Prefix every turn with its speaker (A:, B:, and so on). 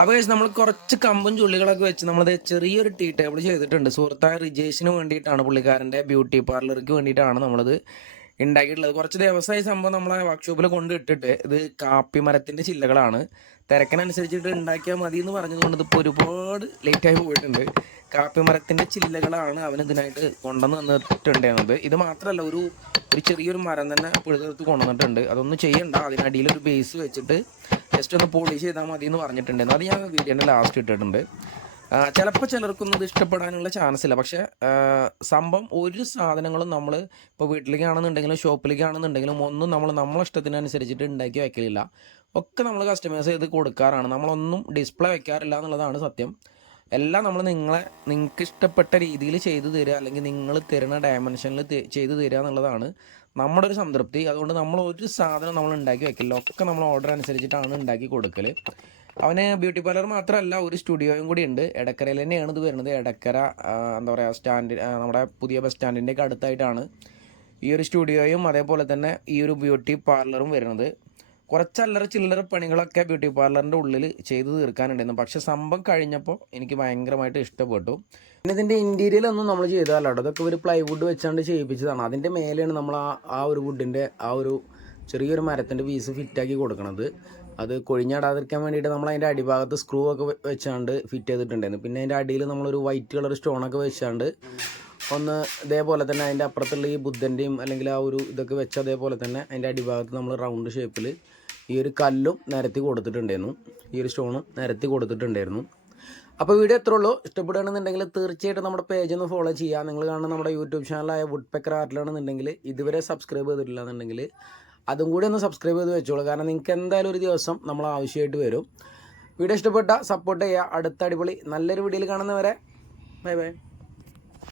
A: അപ്പോൾ നമ്മൾ കുറച്ച് കമ്പും ചുള്ളികളൊക്കെ വെച്ച് നമ്മളത് ചെറിയൊരു ടീ ടേബിൾ ചെയ്തിട്ടുണ്ട്. സുഹൃത്തായ റിജേഷിന് വേണ്ടിയിട്ടാണ് പുള്ളിക്കാരന്റെ ബ്യൂട്ടി പാർലർക്ക് വേണ്ടിയിട്ടാണ് നമ്മളത് ഉണ്ടാക്കിയിട്ടുള്ളത് കുറച്ച് ദിവസമായി സംഭവം നമ്മളെ വർക്ക്ഷോപ്പിൽ കൊണ്ട് ഇട്ടിട്ട് ഇത് കാപ്പി മരത്തിന്റെ ചില്ലകളാണ്. തിരക്കിനനുസരിച്ചിട്ട് ഉണ്ടാക്കിയാൽ മതി എന്ന് പറഞ്ഞതുകൊണ്ട് ഇതിപ്പോൾ ഒരുപാട് ലേറ്റായി പോയിട്ടുണ്ട്. കാപ്പി മരത്തിന്റെ ചില്ലകളാണ് അവൻ ഇതിനായിട്ട് കൊണ്ടുവന്ന് തന്നിട്ടുണ്ടായിരുന്നത്. ഇത് മാത്രമല്ല ഒരു ഒരു ചെറിയൊരു മരം തന്നെ പിഴുതെടുത്ത് കൊണ്ടുവന്നിട്ടുണ്ട്. അതൊന്നും ചെയ്യണ്ട. അതിനടിയിൽ ഒരു ബേസ് വെച്ചിട്ട് ജസ്റ്റ് ഒന്ന് പോളിഷ് ചെയ്താൽ മതി എന്ന് പറഞ്ഞിട്ടുണ്ടായിരുന്നു. അത് ഞാൻ വീഡിയോന്റെ ലാസ്റ്റ് ഇട്ടിട്ടുണ്ട്. ചിലപ്പോൾ ചിലർക്കൊന്നും അത് ഇഷ്ടപ്പെടാനുള്ള ചാൻസ് ഇല്ല. പക്ഷേ സംഭവം ഒരു സാധനങ്ങളും നമ്മൾ ഇപ്പോൾ വീട്ടിലേക്കാണെന്നുണ്ടെങ്കിലും ഷോപ്പിലേക്കാണെന്നുണ്ടെങ്കിലും ഒന്നും നമ്മൾ നമ്മളെ ഇഷ്ടത്തിനനുസരിച്ചിട്ട് ഉണ്ടാക്കി വയ്ക്കലില്ല ഒക്കെ നമ്മൾ കസ്റ്റമേഴ്സ് ചെയ്ത് കൊടുക്കാറാണ്. നമ്മളൊന്നും ഡിസ്പ്ലേ വയ്ക്കാറില്ല എന്നുള്ളതാണ് സത്യം. എല്ലാം നമ്മൾ നിങ്ങളെ നിങ്ങൾക്ക് ഇഷ്ടപ്പെട്ട രീതിയിൽ ചെയ്തു തരിക അല്ലെങ്കിൽ നിങ്ങൾ തരുന്ന ഡയമെൻഷനിൽ ചെയ്തു തരിക എന്നുള്ളതാണ്. നമ്മുടെ ഒരു സംതൃപ്തി. അതുകൊണ്ട് നമ്മൾ ഒരു സാധനം നമ്മൾ ഉണ്ടാക്കി വെക്കില്ല ഒക്കെ നമ്മൾ ഓർഡർ അനുസരിച്ചിട്ടാണ് ഉണ്ടാക്കി കൊടുക്കൽ അവന് ബ്യൂട്ടി പാർലർ മാത്രമല്ല ഒരു സ്റ്റുഡിയോയും കൂടി ഉണ്ട്. എടക്കരയിൽ തന്നെയാണ് ഇത് വരുന്നത്. എടക്കര എന്താ പറയുക സ്റ്റാൻഡ് നമ്മുടെ പുതിയ ബസ് സ്റ്റാൻഡിന്റെ ഒക്കെ അടുത്തായിട്ടാണ് ഈ ഒരു സ്റ്റുഡിയോയും അതേപോലെ തന്നെ ഈ ഒരു ബ്യൂട്ടി പാർലറും വരുന്നത്. കുറച്ച് അല്ലറ ചില്ലറ പണികളൊക്കെ ബ്യൂട്ടി പാർലറിന്റെ ഉള്ളിൽ ചെയ്തു തീർക്കാനുണ്ടായിരുന്നു. പക്ഷെ സംഭവം കഴിഞ്ഞപ്പോൾ എനിക്ക് ഭയങ്കരമായിട്ട് ഇഷ്ടപ്പെട്ടു. പിന്നെ ഇതിന്റെ ഇന്റീരിയൽ ഒന്നും നമ്മൾ ചെയ്തതല്ല അതൊക്കെ ഒരു പ്ലൈവുഡ് വെച്ചാണ്ട് ചെയ്യിപ്പിച്ചതാണ്. അതിന്റെ മേലെയാണ് നമ്മൾ ആ ആ ഒരു വുഡിന്റെ ആ ഒരു ചെറിയൊരു മരത്തിന്റെ പീസ് ഫിറ്റാക്കി കൊടുക്കണത്. അത് കൊഴിഞ്ഞാടാതിരിക്കാൻ വേണ്ടിയിട്ട് നമ്മൾ അതിന്റെ അടിഭാഗത്ത് സ്ക്രൂ ഒക്കെ വെച്ചാണ്ട് ഫിറ്റ് ചെയ്തിട്ടുണ്ടായിരുന്നു. പിന്നെ അതിന്റെ അടിയിൽ നമ്മളൊരു വൈറ്റ് കളർ സ്റ്റോണൊക്കെ വെച്ചാണ്ട് ഒന്ന് ഇതേപോലെ തന്നെ അതിന്റെ അപ്പുറത്തുള്ള ഈ ബുദ്ധന്റെയും അല്ലെങ്കിൽ ആ ഒരു ഇതൊക്കെ വെച്ച് അതേപോലെ തന്നെ അതിന്റെ അടിഭാഗത്ത് നമ്മൾ റൗണ്ട് ഷേപ്പിൽ ഈ ഒരു കല്ലും നിരത്തി കൊടുത്തിട്ടുണ്ടായിരുന്നു. ഈ ഒരു സ്റ്റോണും നിരത്തി കൊടുത്തിട്ടുണ്ടായിരുന്നു. അപ്പോൾ വീഡിയോ എത്ര ഉള്ളൂ. ഇഷ്ടപ്പെടുകയാണെന്നുണ്ടെങ്കിൽ തീർച്ചയായിട്ടും നമ്മുടെ പേജ് ഒന്ന് ഫോളോ ചെയ്യുക. നിങ്ങൾ കാണുന്ന നമ്മുടെ യൂട്യൂബ് ചാനലായ വുഡ് പെക്കർ ആർട്ടിലാണെന്നുണ്ടെങ്കിൽ ഇതുവരെ സബ്സ്ക്രൈബ് ചെയ്തിട്ടില്ല എന്നുണ്ടെങ്കിൽ അതും കൂടി ഒന്ന് സബ്സ്ക്രൈബ് ചെയ്ത് വെച്ചോളൂ. കാരണം നിങ്ങൾക്ക് എന്തായാലും ഒരു ദിവസം നമ്മൾ ആവശ്യമായിട്ട് വരും. വീഡിയോ ഇഷ്ടപ്പെട്ട സപ്പോർട്ട് ചെയ്യുക. അടുത്ത അടിപൊളി നല്ലൊരു വീഡിയോയിൽ കാണുന്നവരെ ബൈ ബൈ